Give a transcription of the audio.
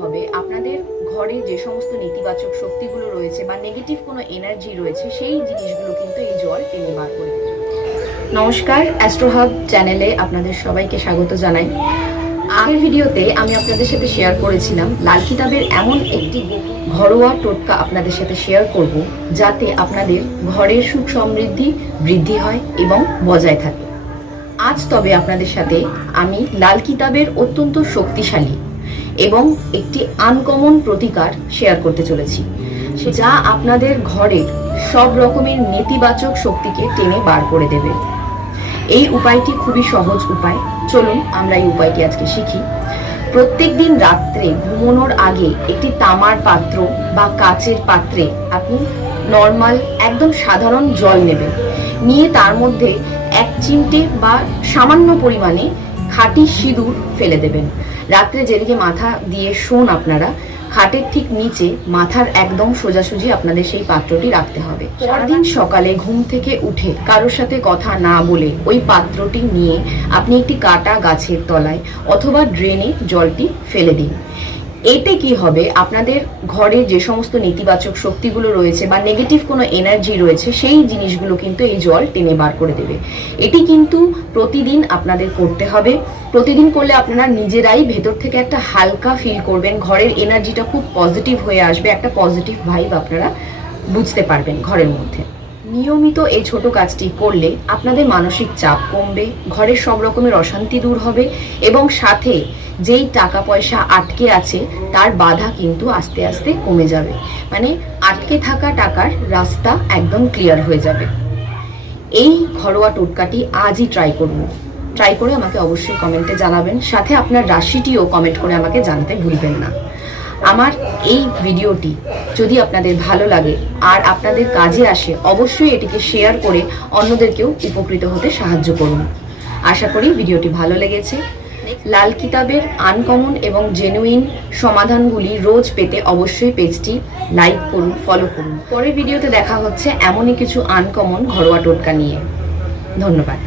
হবে আপনাদের ঘরে যে সমস্ত নেতিবাচক শক্তিগুলো রয়েছে বা নেগেটিভ কোনো এনার্জি রয়েছে সেই জিনিসগুলো কিন্তু এই জল টেনে বার করে দেবে। নমস্কার, অ্যাস্ট্রোহাব চ্যানেলে আপনাদের সবাইকে স্বাগত জানাই। আগের ভিডিওতে আমি আপনাদের সাথে শেয়ার করেছিলাম লাল কিতাবের এমন একটি ঘরোয়া টোটকা আপনাদের সাথে শেয়ার করব যাতে আপনাদের ঘরের সুখ সমৃদ্ধি বৃদ্ধি হয় এবং বজায় থাকে। আজ তবে আপনাদের সাথে আমি লাল কিতাবের অত্যন্ত শক্তিশালী এবং একটি আনকমন প্রতিকার শেয়ার করতে চলেছি, যা আপনাদের ঘরের সব রকমের নেতিবাচক শক্তিকে টেনে বার করে দেবে। এই উপায়টি খুবই সহজ উপায়। চলুন আমরা এই উপায়টি আজকে শিখি। প্রত্যেকদিন রাত্রে ঘুমানোর আগে একটি তামার পাত্র বা কাচের পাত্রে আপনি নর্মাল একদম সাধারণ জল নেবেন, নিয়ে তার মধ্যে 1 চিমটে বা সামান্য পরিমাণে খাঁটি সিঁদুর ফেলে দেবেন। রাত্রে যেদিকে মাথা দিয়ে শোন আপনারা, খাটের ঠিক নিচে মাথার একদম সোজাসুজি আপনাদের সেই পাত্রটি রাখতে হবে। পরদিন সকালে ঘুম থেকে উঠে কারোর সাথে কথা না বলে ওই পাত্রটি নিয়ে আপনি একটি কাটা গাছের তলায় অথবা ড্রেনে জলটি ফেলে দিন। এতে কি হবে, আপনাদের ঘরে যে সমস্ত নেতিবাচক শক্তিগুলো রয়েছে বা নেগেটিভ কোনো এনার্জি রয়েছে সেই জিনিসগুলো কিন্তু এই জল টেনে বার করে দেবে। এটি কিন্তু প্রতিদিন আপনাদের করতে হবে। প্রতিদিন করলে আপনারা নিজেরাই ভেতর থেকে একটা হালকা ফিল করবেন, ঘরের এনার্জিটা খুব পজিটিভ হয়ে আসবে, একটা পজিটিভ ভাইব আপনারা বুঝতে পারবেন ঘরের মধ্যে। নিয়মিত এই ছোট কাজটি করলে আপনাদের মানসিক চাপ কমবে, ঘরের সব রকমের অশান্তি দূর হবে এবং সাথে যেই টাকা পয়সা আটকে আছে তার বাধা কিন্তু আস্তে আস্তে কমে যাবে। মানে আটকে থাকা টাকার রাস্তা একদম ক্লিয়ার হয়ে যাবে। এই ঘরোয়া টোটকাটি আজই ট্রাই করে আমাকে অবশ্যই কমেন্টে জানাবেন। সাথে আপনার রাশিটিও কমেন্ট করে আমাকে জানাতে ভুলবেন না। আমার এই ভিডিওটি যদি আপনাদের ভালো লাগে আর আপনাদের কাজে আসে, অবশ্যই এটিকে শেয়ার করে অন্যদেরকেও উপকৃত হতে সাহায্য করুন। আশা করি ভিডিওটি ভালো লেগেছে। লাল কিতাবের আনকমন এবং জেনুইন সমাধানগুলি রোজ পেতে অবশ্যই পেজটি লাইক করুন, ফলো করুন। পরের ভিডিওতে দেখা হচ্ছে এমনই কিছু আনকমন ঘরোয়া টোটকা নিয়ে। ধন্যবাদ।